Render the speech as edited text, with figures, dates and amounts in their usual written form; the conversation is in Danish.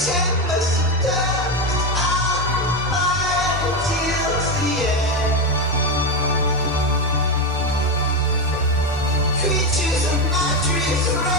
Tempest of dust, I'll fight till the end. Creatures of my dreams.